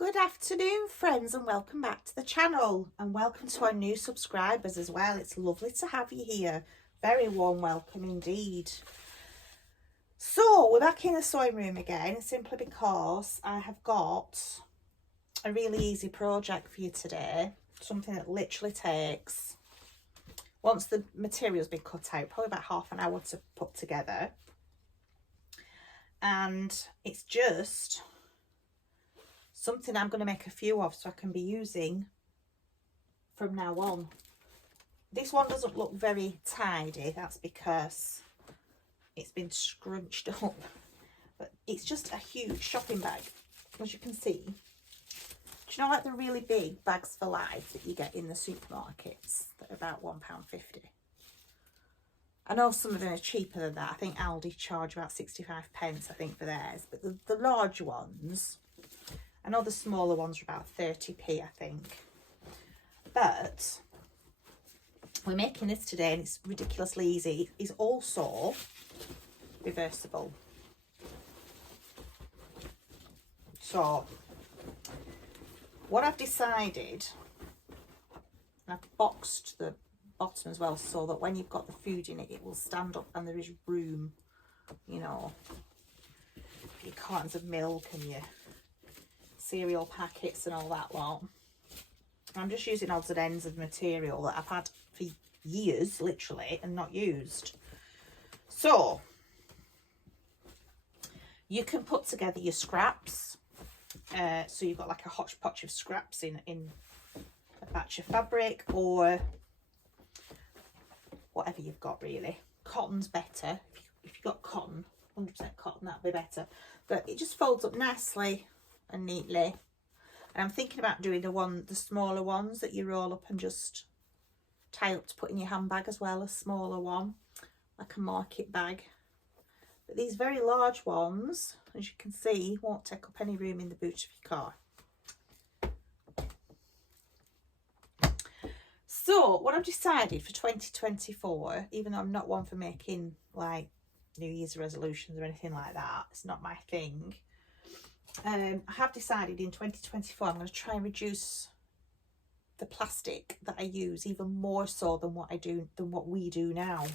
Good afternoon, friends, and welcome back to the channel, and welcome to our new subscribers as well. It's lovely to have you here. Very warm welcome indeed. So we're back in the sewing room again, simply because I have got a really easy project for you today. Something that literally takes, once the material's been cut out, probably about half an hour to put together. And it's just something I'm going to make a few of so I can be using from now on. This one doesn't look very tidy, that's because it's been scrunched up, but it's just a huge shopping bag, as you can see. Do you know, like the really big bags for life that you get in the supermarkets that are about £1.50? I know some of them are cheaper than that. I think Aldi charge about 65 pence, I think, for theirs, but the large ones, I know the smaller ones are about 30p, I think. But we're making this today and it's ridiculously easy. It's also reversible. So what I've decided, and I've boxed the bottom as well so that when you've got the food in it, it will stand up and there is room, you know, for your cartons of milk and your cereal packets and all that lot. I'm just using odds and ends of material that I've had for years, literally, and not used. So you can put together your scraps. So you've got like a hodgepodge of scraps in a batch of fabric, or whatever you've got really. Cotton's better. If you've got cotton, 100% cotton, that'd be better. But it just folds up nicely and neatly. And I'm thinking about doing the smaller ones that you roll up and just tie up to put in your handbag as well, a smaller one, like a market bag. But these very large ones, as you can see, won't take up any room in the boot of your car. So what I've decided for 2024, even though I'm not one for making like New Year's resolutions or anything like that, it's not my thing. I have decided in 2024 I'm going to try and reduce the plastic that I use even more so than what we do now.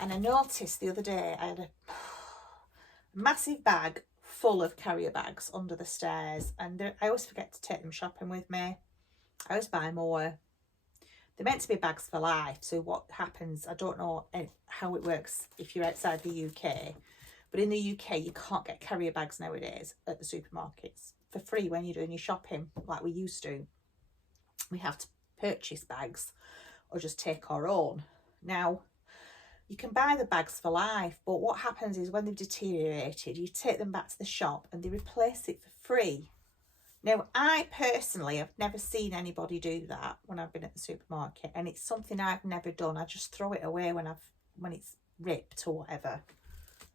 And I noticed the other day I had a massive bag full of carrier bags under the stairs, and I always forget to take them shopping with me. I always buy more. They're meant to be bags for life, so what happens, I don't know how it works if you're outside the UK, but in the UK you can't get carrier bags nowadays at the supermarkets for free when you're doing your shopping like we used to. We have to purchase bags or just take our own. Now, you can buy the bags for life, but what happens is when they've deteriorated, you take them back to the shop and they replace it for free. Now, I personally have never seen anybody do that when I've been at the supermarket, and it's something I've never done. I just throw it away when it's ripped or whatever.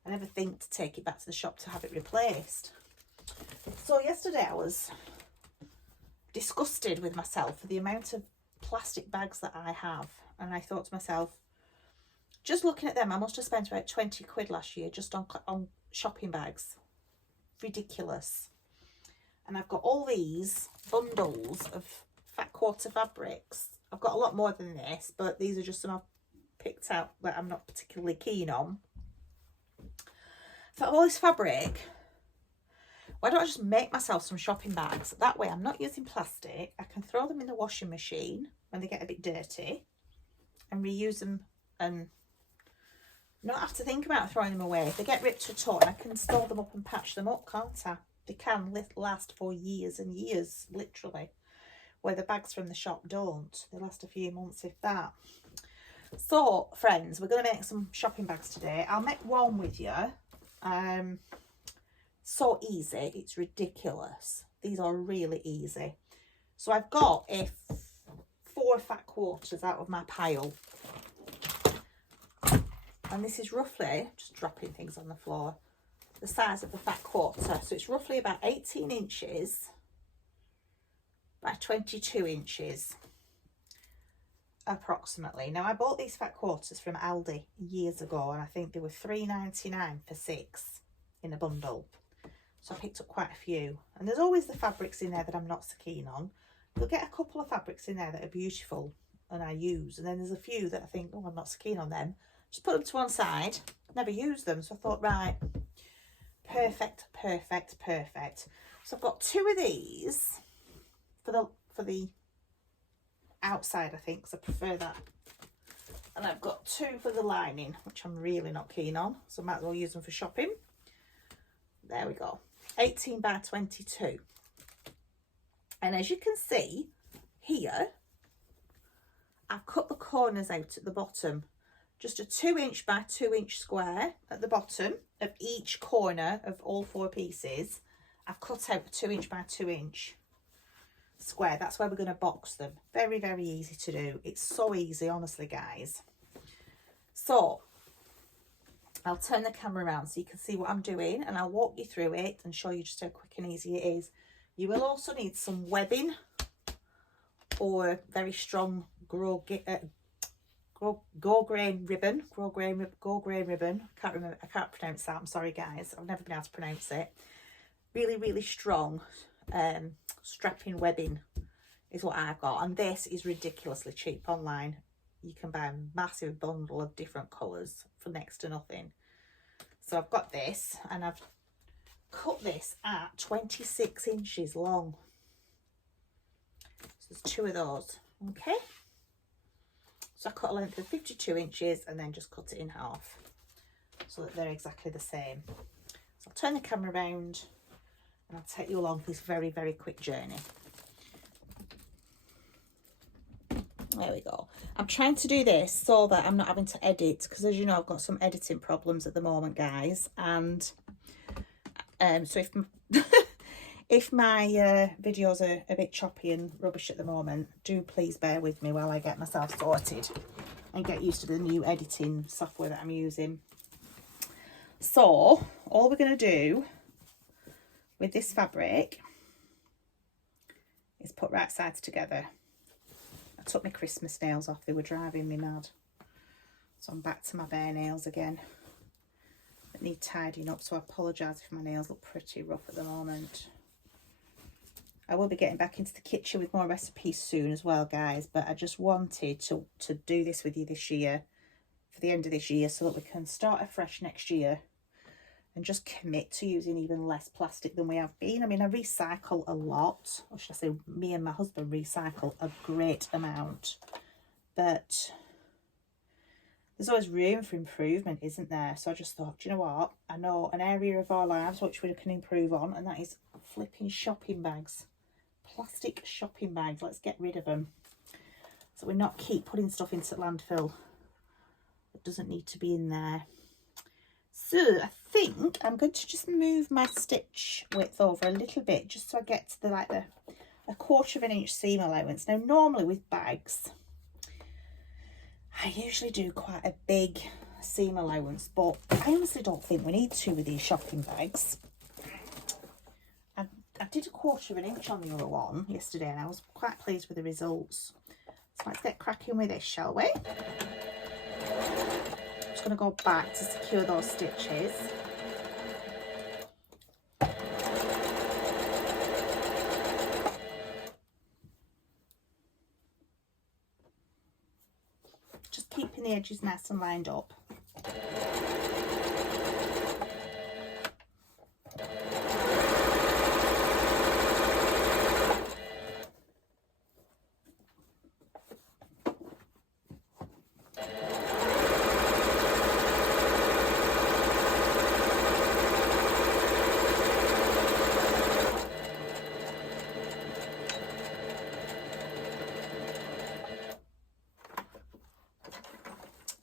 I never think to take it back to the shop to have it replaced. So yesterday I was disgusted with myself for the amount of plastic bags that I have, and I thought to myself, just looking at them, I must have spent about 20 quid last year just on shopping bags. Ridiculous. And I've got all these bundles of fat quarter fabrics. I've got a lot more than this, but these are just some I've picked out that I'm not particularly keen on. For all this fabric, why don't I just make myself some shopping bags? That way I'm not using plastic. I can throw them in the washing machine when they get a bit dirty and reuse them and not have to think about throwing them away. If they get ripped to torn, I can store them up and patch them up, can't I? They can last for years and years, literally, where the bags from the shop don't. They last a few months, if that. So, friends, we're going to make some shopping bags today. I'll make one with you. So easy, it's ridiculous. These are really easy. So I've got 4 fat quarters out of my pile. And this is roughly, just dropping things on the floor, the size of the fat quarter. So it's roughly about 18 inches by 22 inches approximately. Now, I bought these fat quarters from Aldi years ago, and I think they were £3.99 for 6 in a bundle. So I picked up quite a few. And there's always the fabrics in there that I'm not so keen on. You'll get a couple of fabrics in there that are beautiful and I use. And then there's a few that I think, oh, I'm not so keen on them. Just put them to one side. Never use them. So I thought, right, perfect, perfect, perfect. So I've got 2 of these for the outside, I think, because I prefer that. And I've got 2 for the lining, which I'm really not keen on. So I might as well use them for shopping. There we go. 18 by 22. And as you can see here, I've cut the corners out at the bottom. Just a 2" by 2" square at the bottom of each corner of all 4 pieces. I've cut out a 2" by 2" square. That's where we're going to box them. Very, very easy to do. It's so easy, honestly, guys. So I'll turn the camera around so you can see what I'm doing, and I'll walk you through it and show you just how quick and easy it is. You will also need some webbing or very strong go grain ribbon. I can't pronounce that. I'm sorry, guys. I've never been able to pronounce it. Really, really strong strapping webbing is what I've got, and this is ridiculously cheap online. You can buy a massive bundle of different colours for next to nothing. So I've got this, and I've cut this at 26 inches long. So there's 2 of those. Okay, so I cut a length of 52 inches and then just cut it in half so that they're exactly the same. So I'll turn the camera around and I'll take you along this very, very quick journey. There we go. I'm trying to do this so that I'm not having to edit, because as you know, I've got some editing problems at the moment, guys. And so if my videos are a bit choppy and rubbish at the moment, do please bear with me while I get myself sorted and get used to the new editing software that I'm using. So all we're going to do with this fabric is put right sides together. I took my Christmas nails off, they were driving me mad. So I'm back to my bare nails again. That need tidying up, so I apologise if my nails look pretty rough at the moment. I will be getting back into the kitchen with more recipes soon as well, guys, but I just wanted to do this with you this year, for the end of this year, so that we can start afresh next year and just commit to using even less plastic than we have been. I mean, I recycle a lot, or should I say me and my husband recycle a great amount, but there's always room for improvement, isn't there? So I just thought, do you know what? I know an area of our lives which we can improve on, and that is flipping shopping bags. Plastic shopping bags. Let's get rid of them, so we're not keep putting stuff into landfill that doesn't need to be in there. So I think I'm going to just move my stitch width over a little bit, just so I get to the a 1/4 inch seam allowance. Now normally with bags I usually do quite a big seam allowance, but I honestly don't think we need 2 with these shopping bags. I did a 1/4 inch on the other one yesterday and I was quite pleased with the results. So let's get cracking with this, shall we? I'm just going to go back to secure those stitches. Just keeping the edges nice and lined up.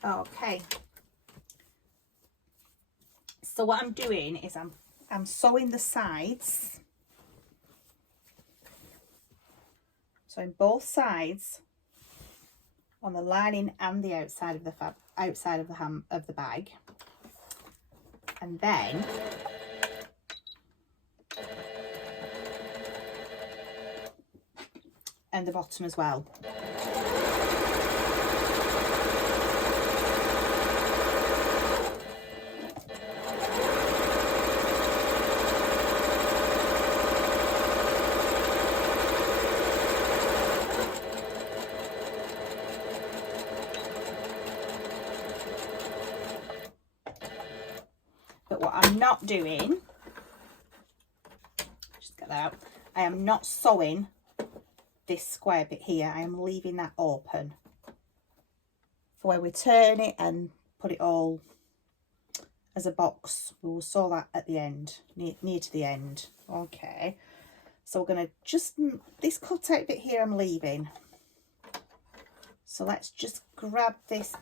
Okay, so what I'm doing is I'm sewing the sides, sewing both sides on the lining and the outside of the of the bag, and then and the bottom as well. not doing, just get that out, I am not sewing this square bit here. I am leaving that open for when we turn it and put it all as a box. We will sew that at the end, near to the end. Okay, so we're going to just, this cutout bit here I'm leaving. So let's just grab this,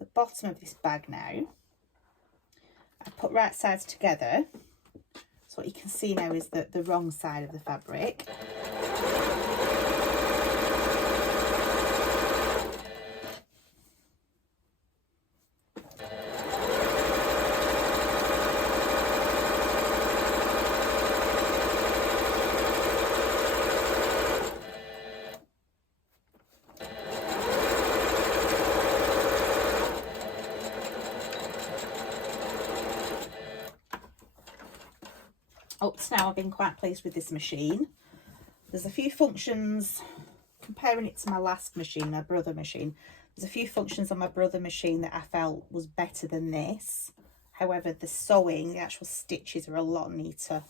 the bottom of this bag now. I put right sides together. So what you can see now is the wrong side of the fabric. Up to now I've been quite pleased with this machine. There's a few functions, comparing it to my last machine, my brother machine, there's a few functions on my brother machine that I felt was better than this. However, the sewing, the actual stitches are a lot neater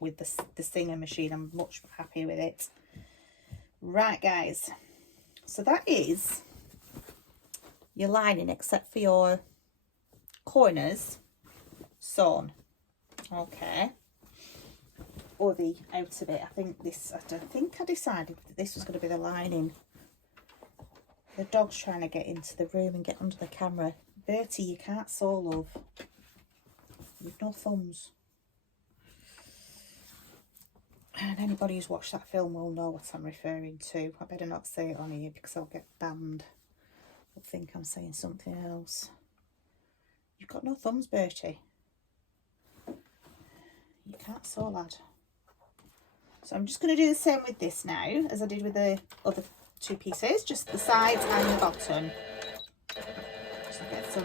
with the Singer machine. I'm much happier with it. Right guys, so that is your lining except for your corners sewn. Okay. Or the outer bit. I think I decided that this was going to be the lining. The dog's trying to get into the room and get under the camera. Bertie, you can't sew, love. You've no thumbs. And anybody who's watched that film will know what I'm referring to. I better not say it on here because I'll get banned. They'll think I'm saying something else. You've got no thumbs, Bertie. You can't sew, lad. So I'm just going to do the same with this now as I did with the other two pieces, just the sides and the bottom. Just get some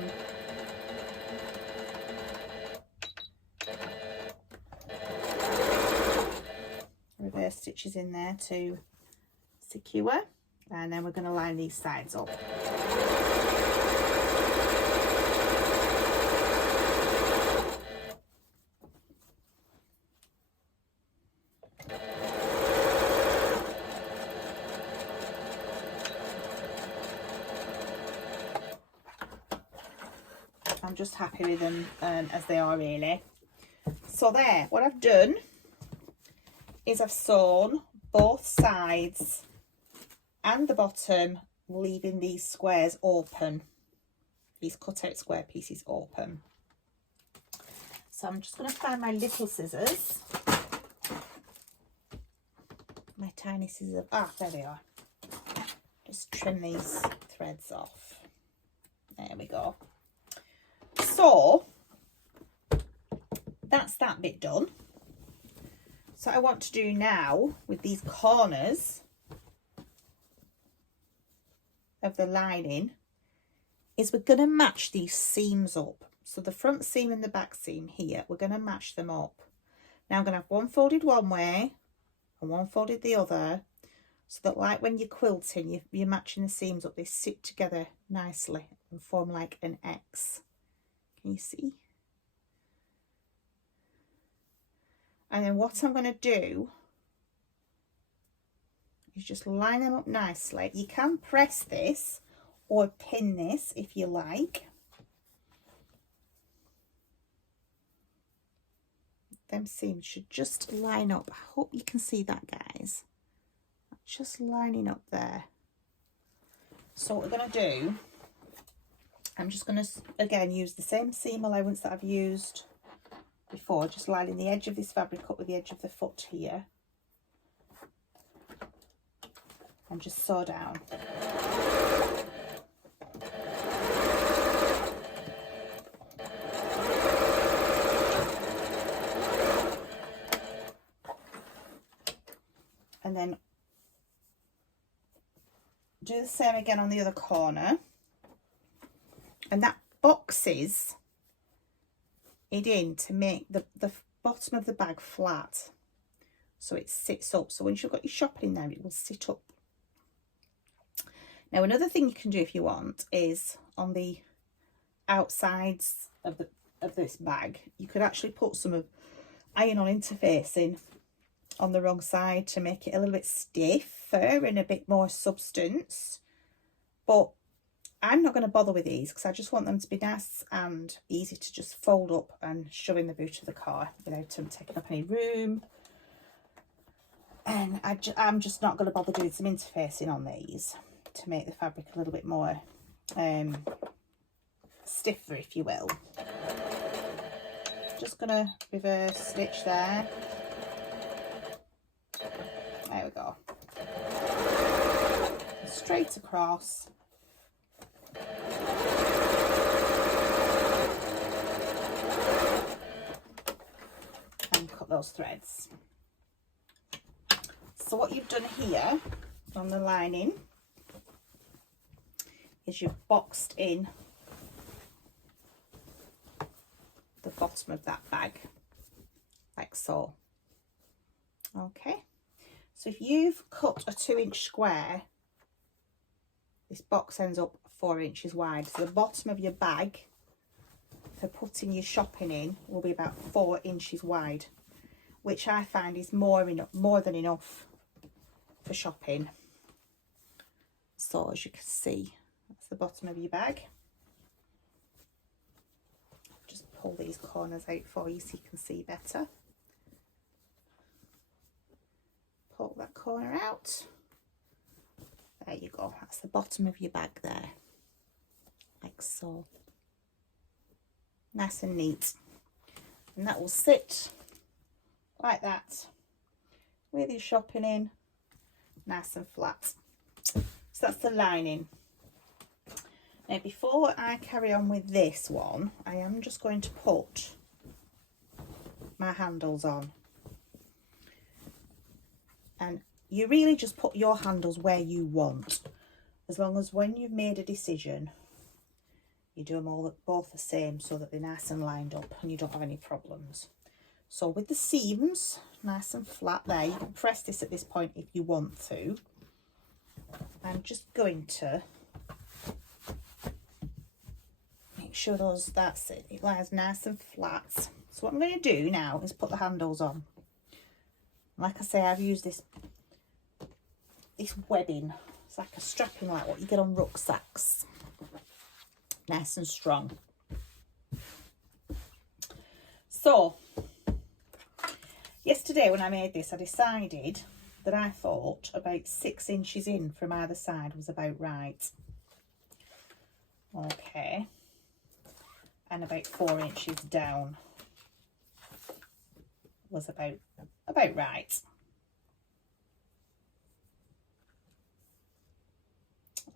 reverse stitches in there to secure, and then we're going to line these sides up. I'm just happy with them as they are really. So there, what I've done is I've sewn both sides and the bottom, leaving these squares open, these cut out square pieces open. So I'm just going to find my little scissors, my tiny scissors. Ah, there they are. Just trim these threads off. There we go. So that's that bit done. So what I want to do now with these corners of the lining is we're going to match these seams up. So the front seam and the back seam here, we're going to match them up. Now I'm going to have one folded one way and one folded the other, so that like when you're quilting, you're matching the seams up, they sit together nicely and form like an X. Can you see? And then what I'm going to do is just line them up nicely. You can press this or pin this if you like. Them seams should just line up. I hope you can see that, guys. Just lining up there. So what we're going to do, I'm just going to again use the same seam allowance that I've used before, just lining the edge of this fabric up with the edge of the foot here, and just sew down. And then do the same again on the other corner, and that boxes it in to make the bottom of the bag flat, so it sits up. So once you've got your shopping in there, it will sit up. Now another thing you can do if you want is on the outsides of of this bag, you could actually put some of iron-on interfacing on the wrong side to make it a little bit stiffer and a bit more substance. But I'm not going to bother with these because I just want them to be nice and easy to just fold up and shove in the boot of the car without them taking up any room. And I'm just not going to bother doing some interfacing on these to make the fabric a little bit more stiffer, if you will. Just going to reverse stitch there. There we go. Straight across. And cut those threads. So what you've done here on the lining is you've boxed in the bottom of that bag, like so. Okay, so if you've cut a 2-inch square, this box ends up 4 inches wide. So the bottom of your bag for putting your shopping in will be about 4 inches wide, which I find is more than enough for shopping. So as you can see, that's the bottom of your bag. Just pull these corners out for you so you can see better. Pull that corner out. There you go, that's the bottom of your bag there, like so. Nice and neat. And that will sit like that with your shopping in, nice and flat. So that's the lining. Now before I carry on with this one, I am just going to put my handles on. And you really just put your handles where you want, as long as when you've made a decision, you do them all both the same so that they're nice and lined up and you don't have any problems. So with the seams nice and flat there, you can press this at this point if you want to. I'm just going to make sure that's it, it lies nice and flat. So what I'm going to do now is put the handles on. Like I say, I've used this webbing. It's like a strapping, like what you get on rucksacks. Nice and strong. So yesterday when I made this, I decided that I thought about 6 inches in from either side was about right. Okay, and about 4 inches down was about right.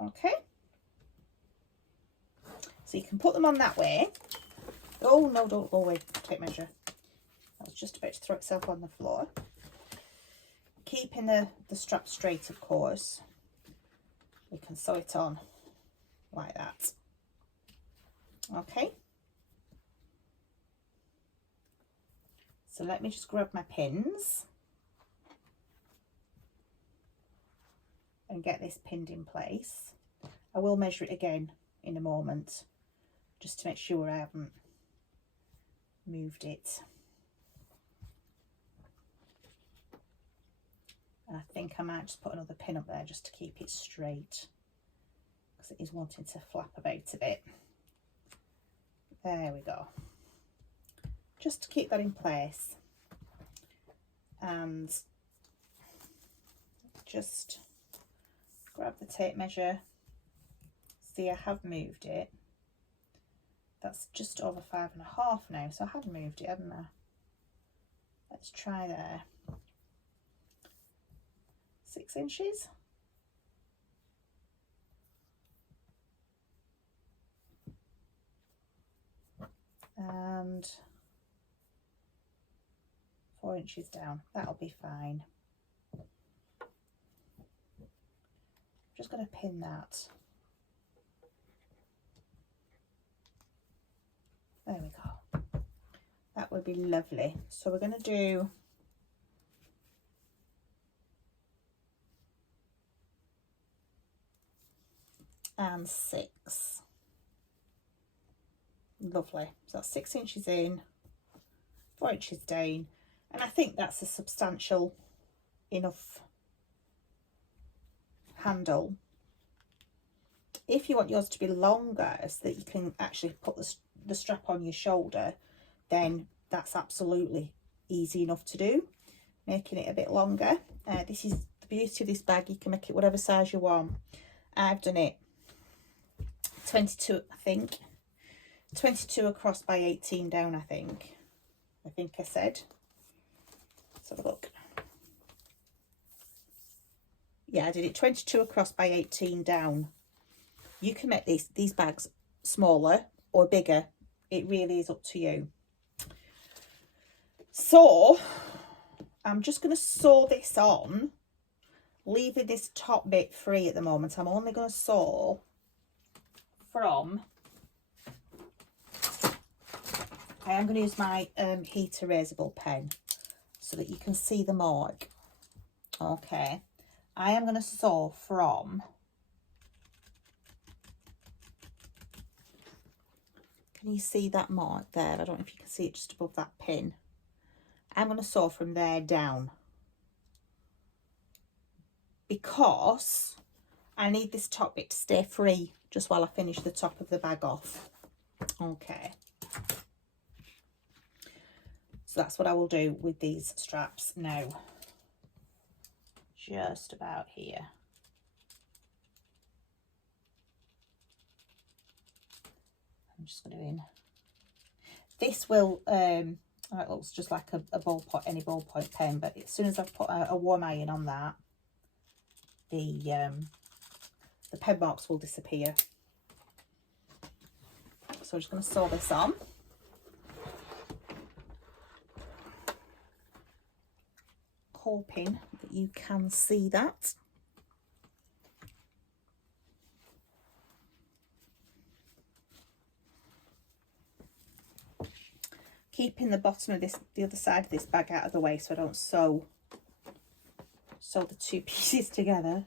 Okay, so you can put them on that way. Oh no, don't go away, tape measure. I was just about to throw itself on the floor. Keeping the strap straight, of course. We can sew it on like that. Okay, so let me just grab my pins and get this pinned in place. I will measure it again in a moment just to make sure I haven't moved it. And I think I might just put another pin up there just to keep it straight, because it is wanting to flap about a bit. There we go. Just to keep that in place. And just grab the tape measure. See, I have moved it. That's just over 5.5 now, so I have moved it, haven't I? Let's try there. 6 inches. And 4 inches down. That'll be fine. Just going to pin that. There we go. That would be lovely. So we're going to do and 6. Lovely. So that's 6 inches in, 4 inches down, and I think that's a substantial enough handle. If you want yours to be longer so that you can actually put the strap on your shoulder, then that's absolutely easy enough to do, making it a bit longer. This is the beauty of this bag, you can make it whatever size you want. I've done it 22, I think, 22 across by 18 down, I think I said. Let's have a look. Yeah, I did it 22 across by 18 down. You can make these bags smaller or bigger. It really is up to you. So I'm just going to sew this on, leaving this top bit free at the moment. I'm only going to sew from, I am going to use my heat erasable pen so that you can see the mark. Okay, I am going to sew from, can you see that mark there? I don't know if you can see it just above that pin. I'm going to sew from there down because I need this top bit to stay free just while I finish the top of the bag off. Okay. So that's what I will do with these straps now. Just about here. I'm just going to in. This will, it looks just like a ballpoint, any ballpoint pen, but as soon as I've put a warm iron on that, the pen marks will disappear. So I'm just going to sew this on. Hoping that you can see that. Keeping the bottom of the other side of this bag out of the way so I don't sew the two pieces together.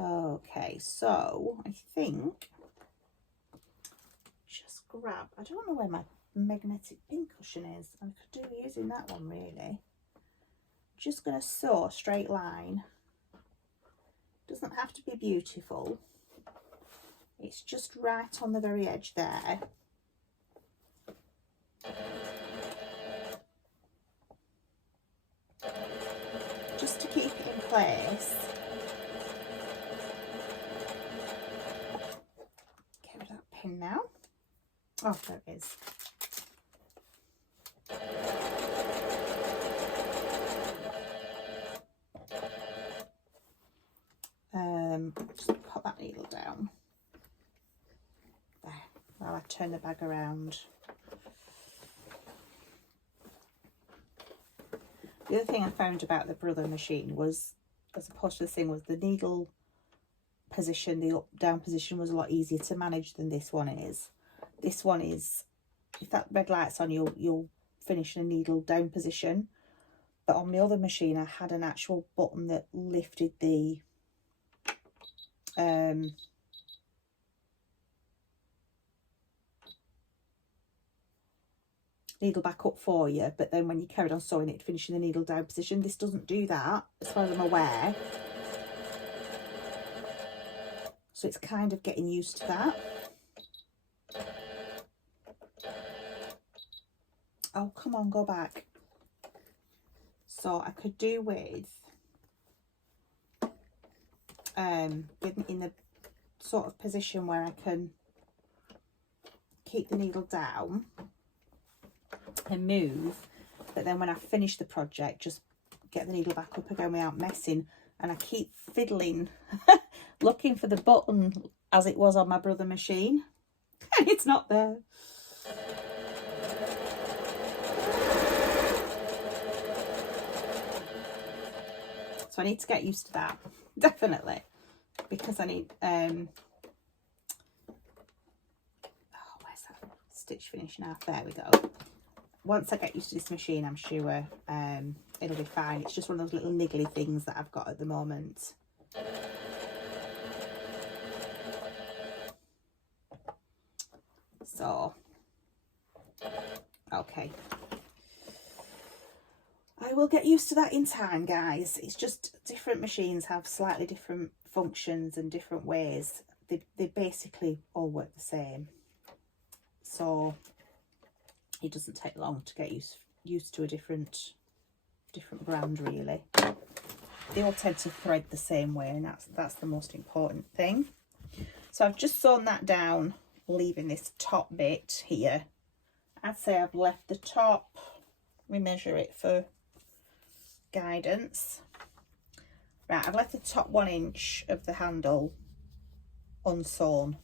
Okay, so I think just grab, I don't know where my magnetic pin cushion is. I could do using that one really. Just going to sew a straight line. Doesn't have to be beautiful. It's just right on the very edge there. Just to keep it in place. Get rid of that pin now. Oh, there it is. Just put that needle down there while I turn the bag around. The other thing I found about the Brother machine was, as opposed to the thing, was the needle position, the up down position was a lot easier to manage than this one is. This one is, if that red light's on, you'll finish in a needle down position. But on the other machine, I had an actual button that lifted the needle back up for you, but then when you carried on sewing it, finishing the needle down position. This doesn't do that, as far as I'm aware. So it's kind of getting used to that. Oh, come on, go back. So I could do with getting in the sort of position where I can keep the needle down and move, but then when I finish the project, just get the needle back up again without messing. And I keep fiddling looking for the button as it was on my Brother machine, and it's not there. So I need to get used to that, definitely, because I need oh, where's that stitch finish now? There we go. Once I get used to this machine, I'm sure it'll be fine. It's just one of those little niggly things that I've got at the moment. So, okay. I will get used to that in time, guys. It's just different machines have slightly different functions and different ways. They basically all work the same. So it doesn't take long to get used to a different brand, really. They all tend to thread the same way, and that's the most important thing. So I've just sewn that down, leaving this top bit here. I'd say I've left the top, we measure it for guidance. Right, I've left the top 1 inch of the handle unsewn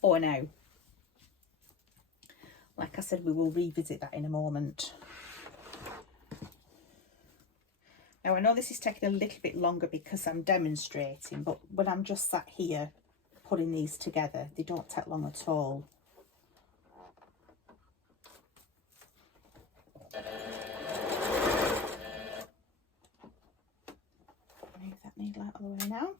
for now. Like I said, we will revisit that in a moment. Now I know this is taking a little bit longer because I'm demonstrating, but when I'm just sat here putting these together, they don't take long at all. Move that needle out of the way now.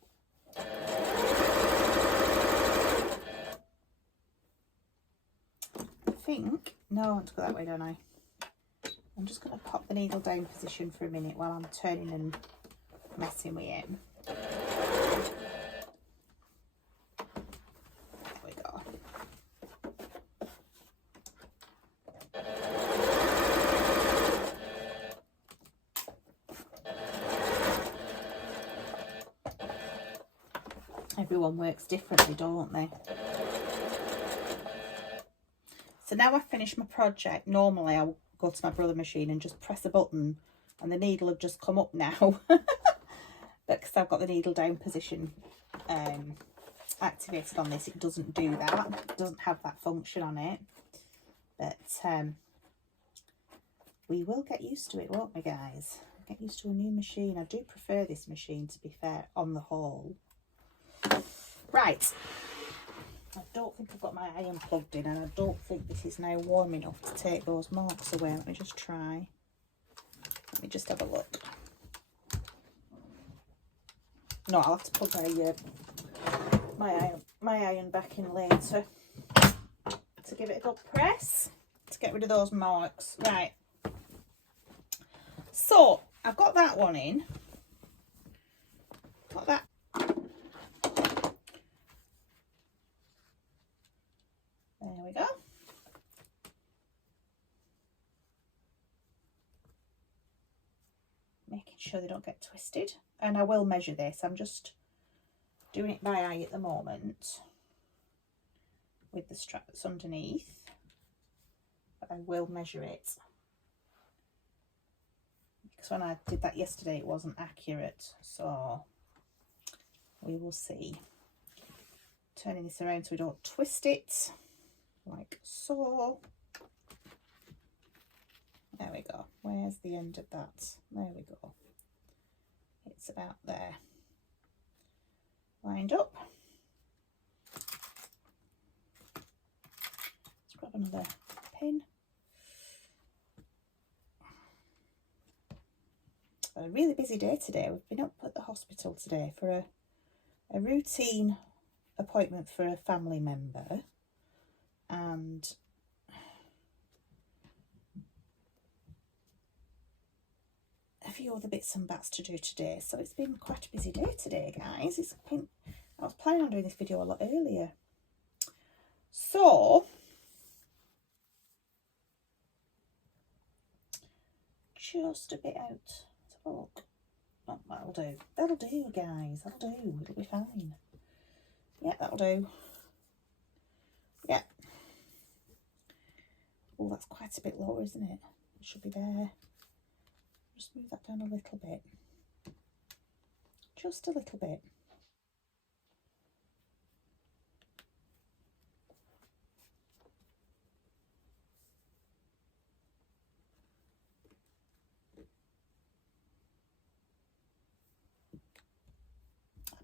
I think, no, I want to go that way, don't I? I'm just going to pop the needle down position for a minute while I'm turning and messing with it. There we go. Everyone works differently, don't they? So now I've finished my project. Normally I'll go to my brother machine and just press a button and the needle have just come up now. But because I've got the needle down position activated on this, it doesn't do that. It doesn't have that function on it. But we will get used to it, won't we, guys? Get used to a new machine. I do prefer this machine, to be fair, on the whole. Right. I don't think I've got my iron plugged in, and I don't think this is now warm enough to take those marks away. Let me just try. Let me just have a look. No, I'll have to plug my iron back in later to give it a good press to get rid of those marks. Right. So I've got that one in. Got that. There we go. Making sure they don't get twisted. And I will measure this. I'm just doing it by eye at the moment with the strap that's underneath. But I will measure it. Because when I did that yesterday, it wasn't accurate. So we will see. Turning this around so we don't twist it. Like so. There we go. Where's the end of that? There we go. It's about there. Lined up. Let's grab another pin. A really busy day today. We've been up at the hospital today for a routine appointment for a family member. And a few other bits and bats to do today, so it's been quite a busy day today, guys. I was planning on doing this video a lot earlier. So just a bit out. Let's have a look. Oh, that'll do. That'll do, guys. That'll do. It'll be fine. Yeah, that'll do. Yeah. Oh, that's quite a bit lower, isn't it? It should be there. Just move that down a little bit. Just a little bit.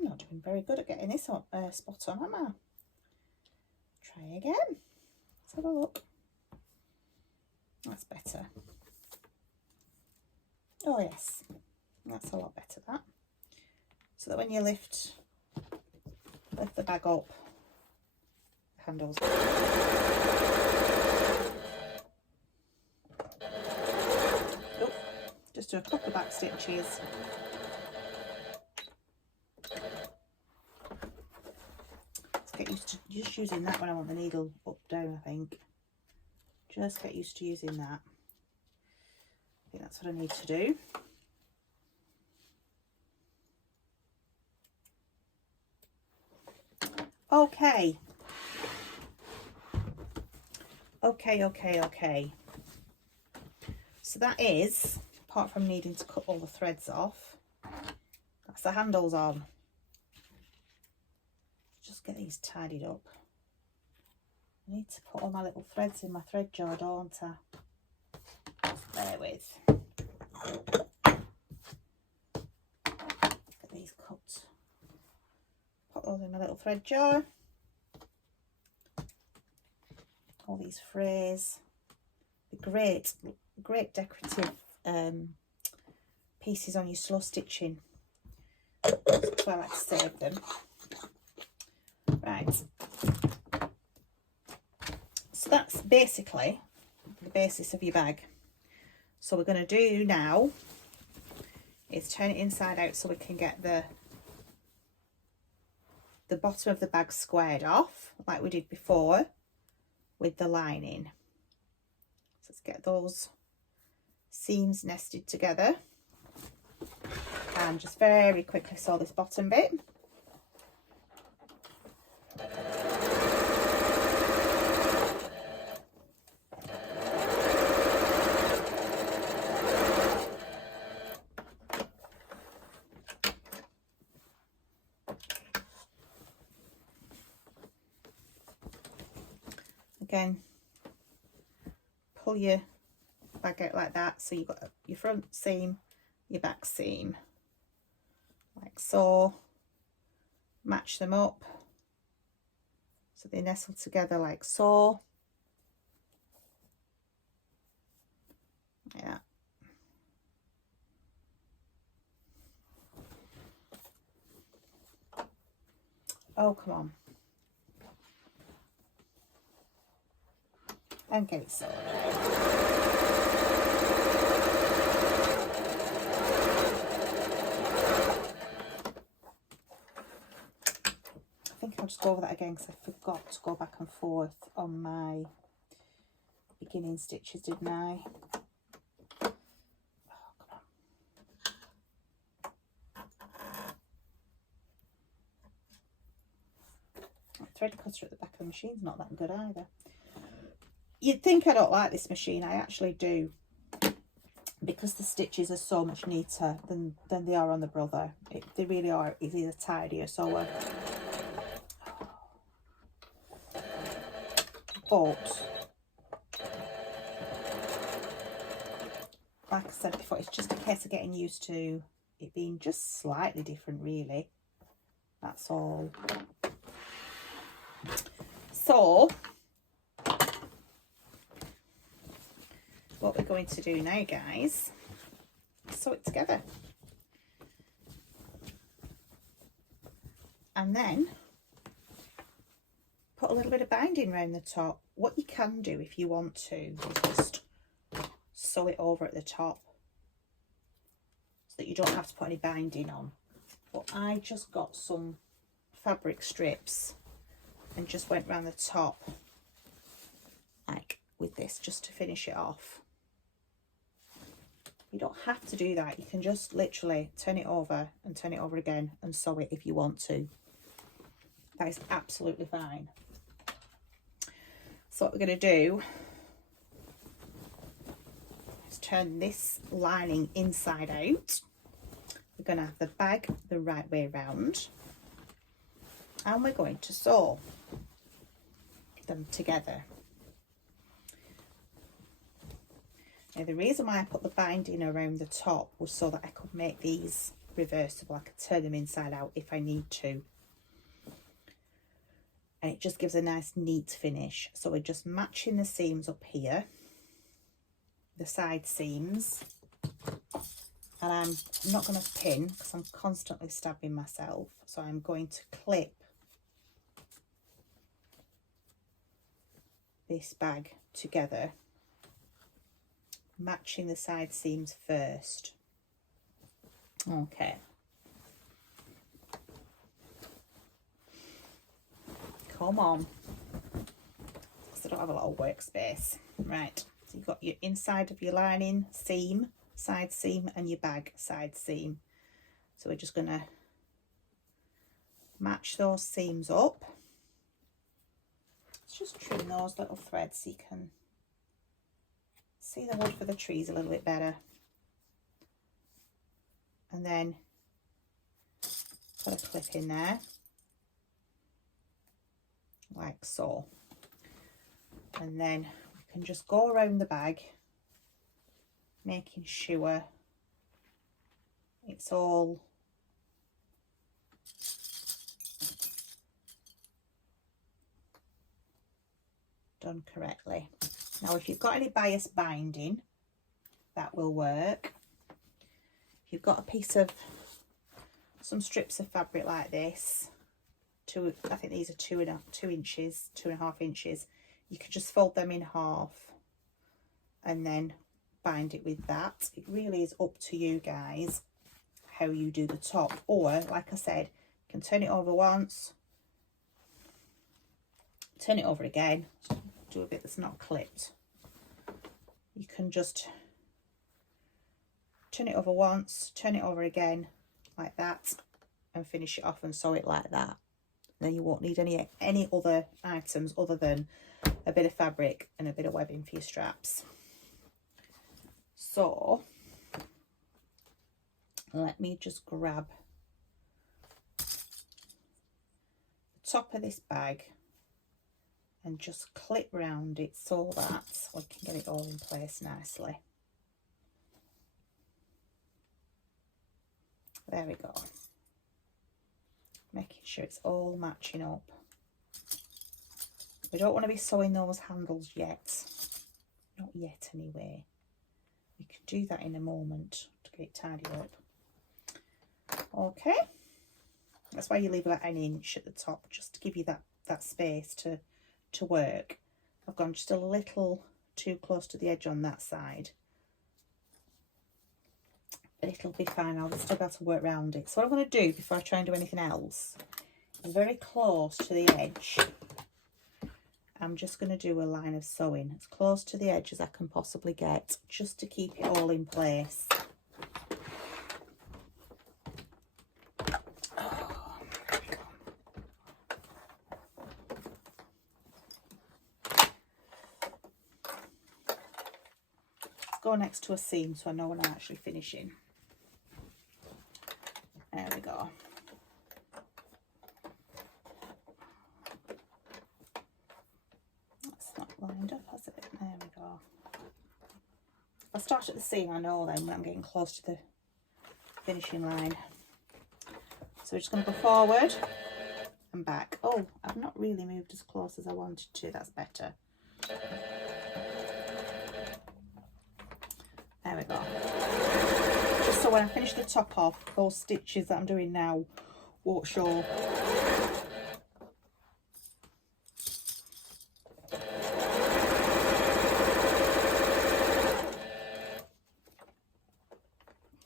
I'm not doing very good at getting this spot on, am I? Try again. Let's have a look. That's better. Oh yes, that's a lot better, that. So that when you lift the bag up, it handles. Oh, just do a couple of back stitches. Let's get used to just using that when I want the needle up down, I think. Just get used to using that. I think that's what I need to do. Okay. Okay. So that is, apart from needing to cut all the threads off, that's the handles on. Just get these tidied up. I need to put all my little threads in my thread jar, don't I? Bear with. Get these cut. Put those in my little thread jar. All these frays. Great decorative pieces on your slow stitching. That's where I like to save them. Right. So that's basically the basis of your bag. So we're going to do now is turn it inside out so we can get the bottom of the bag squared off like we did before with the lining. So let's get those seams nested together and just very quickly sew this bottom bit. Again, pull your bag out like that, so you've got your front seam, your back seam, like so. Match them up so they nestle together like so. Yeah. Oh, come on. And get it sewed. I think I'll just go over that again because I forgot to go back and forth on my beginning stitches, didn't I? Oh, come on. Thread cutter at the back of the machine's not that good either. You'd think I don't like this machine. I actually do, because the stitches are so much neater than they are on the Brother. They really are. It is a tidier sewer. But like I said before, it's just a case of getting used to it being just slightly different, really. That's all. So what we're going to do now, guys, is sew it together. And then put a little bit of binding around the top. What you can do if you want to is just sew it over at the top so that you don't have to put any binding on. But I just got some fabric strips and just went around the top like with this just to finish it off. You don't have to do that. You can just literally turn it over and turn it over again and sew it if you want to. That is absolutely fine. So what we're going to do is turn this lining inside out. We're going to have the bag the right way round, and we're going to sew them together. Now, the reason why I put the binding around the top was so that I could make these reversible. I could turn them inside out if I need to. And it just gives a nice neat finish. So we're just matching the seams up here, the side seams. And I'm not going to pin because I'm constantly stabbing myself. So I'm going to clip this bag together, matching the side seams first. Okay. Come on. Because I don't have a lot of workspace. Right. So you've got your inside of your lining seam, side seam, and your bag side seam. So we're just going to match those seams up. Let's just trim those little threads so you can see the wood for the trees a little bit better. And then put a clip in there, like so. And then we can just go around the bag, making sure it's all done correctly. Now if you've got any bias binding, that will work. If you've got a piece of some strips of fabric like this, I think these are 2.5 inches, you could just fold them in half and then bind it with that. It really is up to you guys how you do the top, or like I said, you can turn it over once, turn it over again, do a bit that's not clipped. You can just turn it over once, turn it over again like that, and finish it off and sew it like that. Then you won't need any other items other than a bit of fabric and a bit of webbing for your straps. So let me just grab the top of this bag and just clip round it so that we can get it all in place nicely. There we go. Making sure it's all matching up. We don't want to be sewing those handles yet. Not yet anyway. We can do that in a moment to get it tidied up. Okay. That's why you leave like an inch at the top, just to give you that space to work. I've gone just a little too close to the edge on that side. But it'll be fine. I'll still be able to work around it. So what I'm going to do before I try and do anything else is very close to the edge. I'm just going to do a line of sewing as close to the edge as I can possibly get, just to keep it all in place. Oh, there we go. Go next to a seam so I know when I'm actually finishing. There we go. That's not lined up, has it? There we go. If I start at the seam, I know then when I'm getting close to the finishing line. So we're just going to go forward and back. Oh, I've not really moved as close as I wanted to. That's better. There we go. Just so when I finish the top off, those stitches that I'm doing now won't show.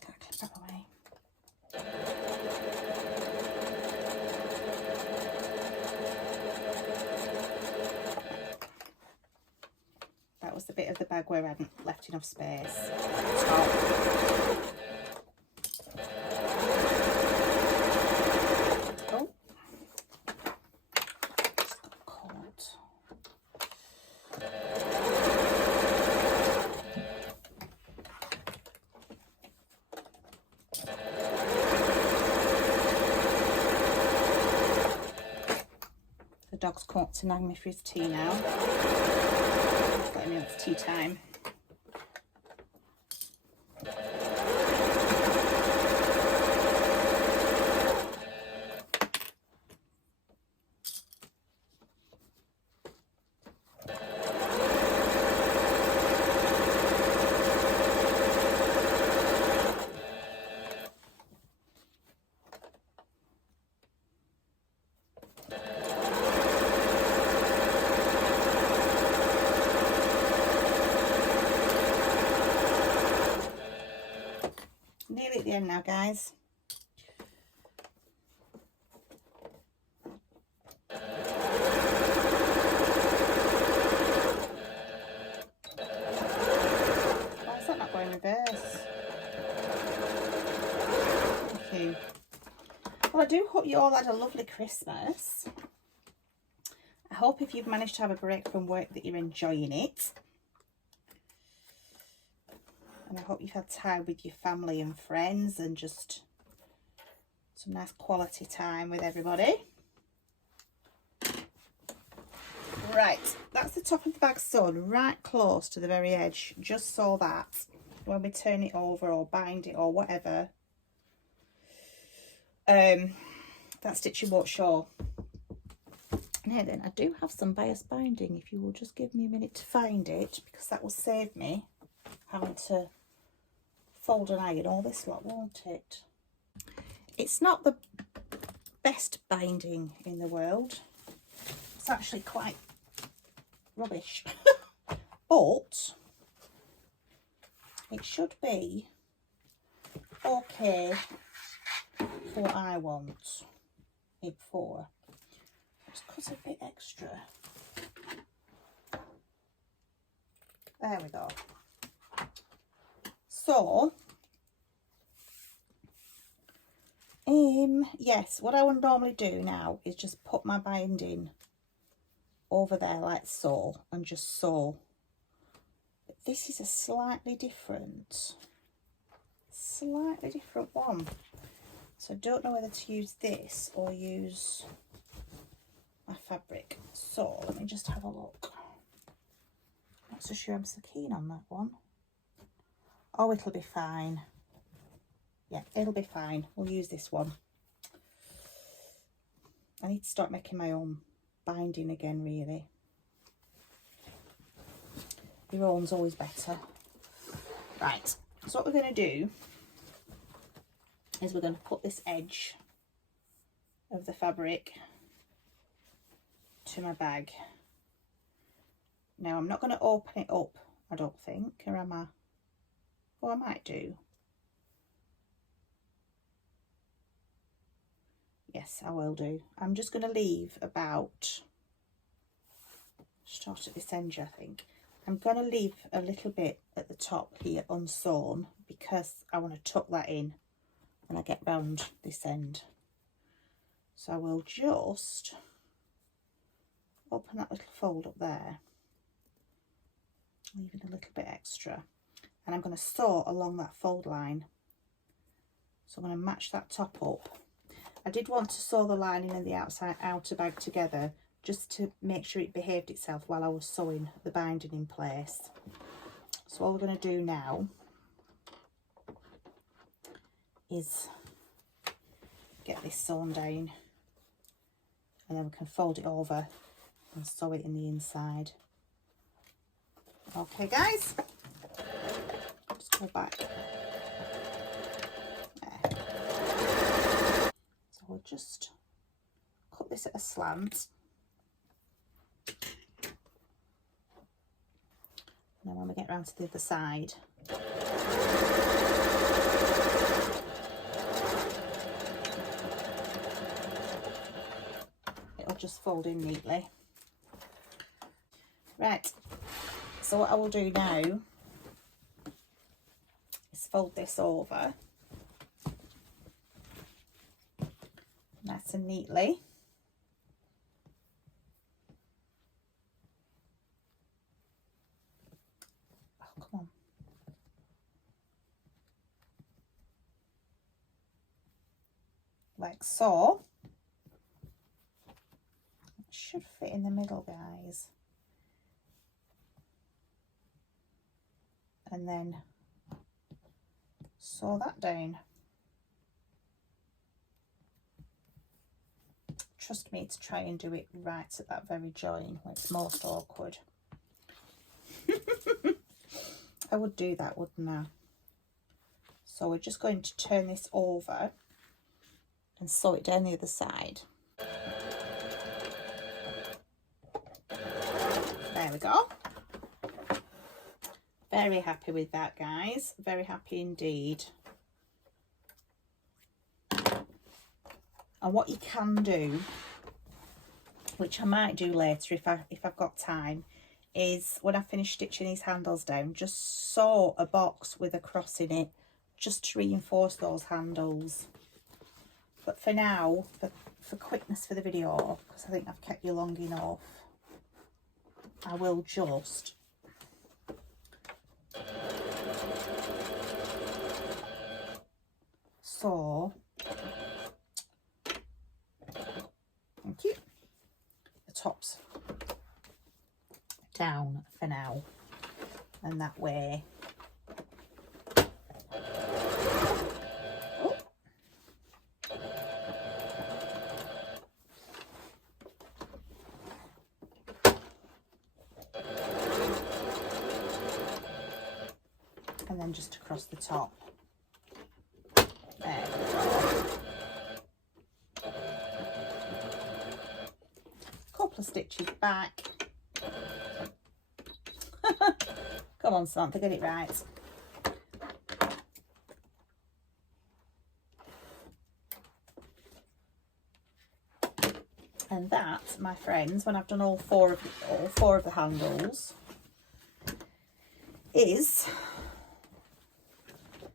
Clip that away. That was the bit of the bag where I hadn't left enough space. Top. Oh. Just got caught. The dog's caught to nag me for his tea now. Let me know it's tea time. nearly at the end now, guys. Why is that not going reverse? Thank you. Well, I do hope you all had a lovely Christmas. I hope if you've managed to have a break from work that you're enjoying it. And I hope you've had time with your family and friends and just some nice quality time with everybody. Right, that's the top of the bag sewn right close to the very edge, just so that when we turn it over or bind it or whatever, that stitching won't show. Now then, I do have some bias binding, if you will just give me a minute to find it, because that will save me having to fold and iron all this lot, won't it? It's not the best binding in the world. It's actually quite rubbish. But it should be okay for what I want it for. Let's cut a bit extra. There we go. So, yes, what I would normally do now is just put my binding over there like so and just sew. But this is a slightly different one. So I don't know whether to use this or use my fabric. So let me just have a look. Not so sure I'm so keen on that one. Oh, it'll be fine. Yeah, it'll be fine. We'll use this one. I need to start making my own binding again, really. Your own's always better. Right, so what we're going to do is we're going to put this edge of the fabric to my bag. Now I'm not going to open it up, I don't think, or am I? Oh, I might do. Yes, I will do. I'm just going to leave about, start at this edge, I think. I'm going to leave a little bit at the top here unsewn because I want to tuck that in when I get round this end. So I will just open that little fold up there, leaving a little bit extra. And I'm going to sew along that fold line. So I'm going to match that top up. I did want to sew the lining and the outer bag together just to make sure it behaved itself while I was sewing the binding in place. So all we're going to do now is get this sewn down, and then we can fold it over and sew it in the inside. Okay guys, just go back there. So we'll just cut this at a slant, and then when we get round to the other side, it'll just fold in neatly. Right, so what I will do now is fold this over nice and neatly. Oh, come on. Like so. It should fit in the middle, guys. And then sew that down. Trust me to try and do it right at that very join where it's most awkward. I would do that, wouldn't I? So we're just going to turn this over and sew it down the other side. There we go. Very happy with that, guys. Very happy indeed. And what you can do, which I might do later if I've got time, is when I finish stitching these handles down, just sew a box with a cross in it, just to reinforce those handles. But for now, for quickness for the video, because I think I've kept you long enough, I will just sew, thank you, the tops down for now, and that way and then just across the top. There we go. Couple of stitches back. Come on, Samantha, get it right. And that, my friends, when I've done all four of the handles, is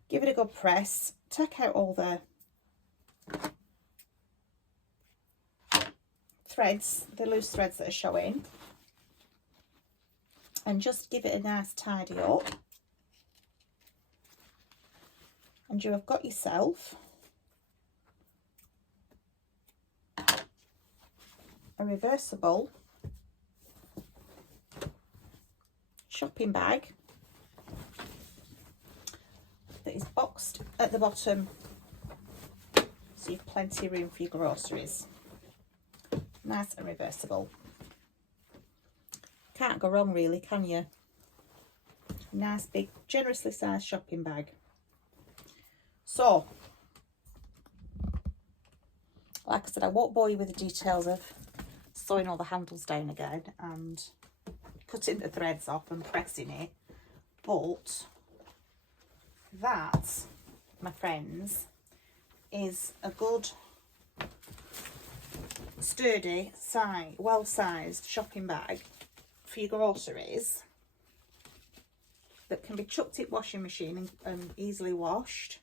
give it a good press, take out all the threads, the loose threads that are showing, and just give it a nice tidy up, and you have got yourself a reversible shopping bag that is boxed at the bottom, so you've plenty of room for your groceries. Nice and reversible. Can't go wrong really, can you? Nice big generously sized shopping bag. So like I said, I won't bore you with the details of sewing all the handles down again and cutting the threads off and pressing it, but that, my friends, is a good sturdy well-sized shopping bag for your groceries that can be chucked in washing machine and easily washed.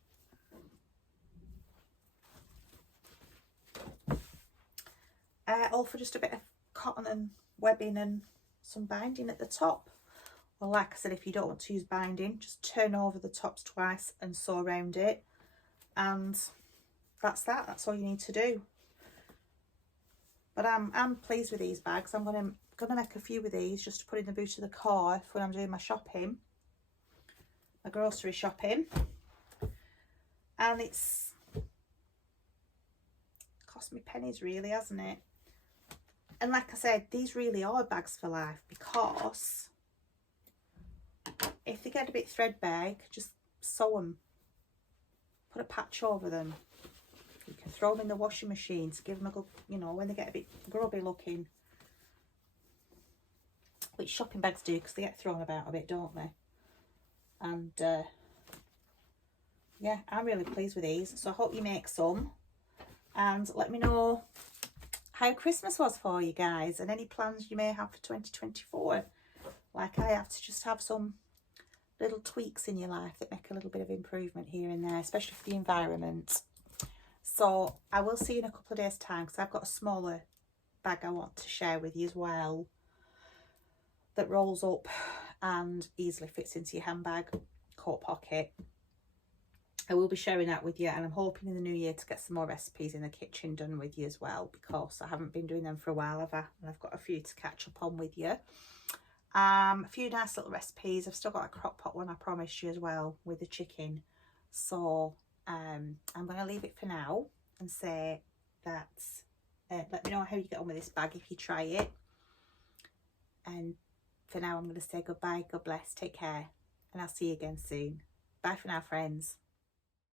All for just a bit of cotton and webbing and some binding at the top. Well, like I said, if you don't want to use binding, just turn over the tops twice and sew around it, and that's all you need to do. But I'm pleased with these bags. I'm gonna make a few with these just to put in the boot of the car when I'm doing my shopping, my grocery shopping. And it's cost me pennies really, hasn't it? And like I said, these really are bags for life, because if they get a bit threadbare, just sew them, put a patch over them. You can throw them in the washing machine to give them a good, you know, when they get a bit grubby looking, which shopping bags do, because they get thrown about a bit, don't they? And yeah, I'm really pleased with these, so I hope you make some and let me know how Christmas was for you guys and any plans you may have for 2024. Like I have, to just have some little tweaks in your life that make a little bit of improvement here and there, especially for the environment. So I will see you in a couple of days' time, because I've got a smaller bag I want to share with you as well that rolls up and easily fits into your handbag, coat pocket. I will be sharing that with you, and I'm hoping in the new year to get some more recipes in the kitchen done with you as well, because I haven't been doing them for a while, have I? And I've got a few to catch up on with you. A few nice little recipes. I've still got a crock pot one I promised you as well with the chicken. So I'm going to leave it for now and say that let me know how you get on with this bag if you try it. And for now, I'm going to say goodbye, God bless, take care, and I'll see you again soon. Bye for now, friends.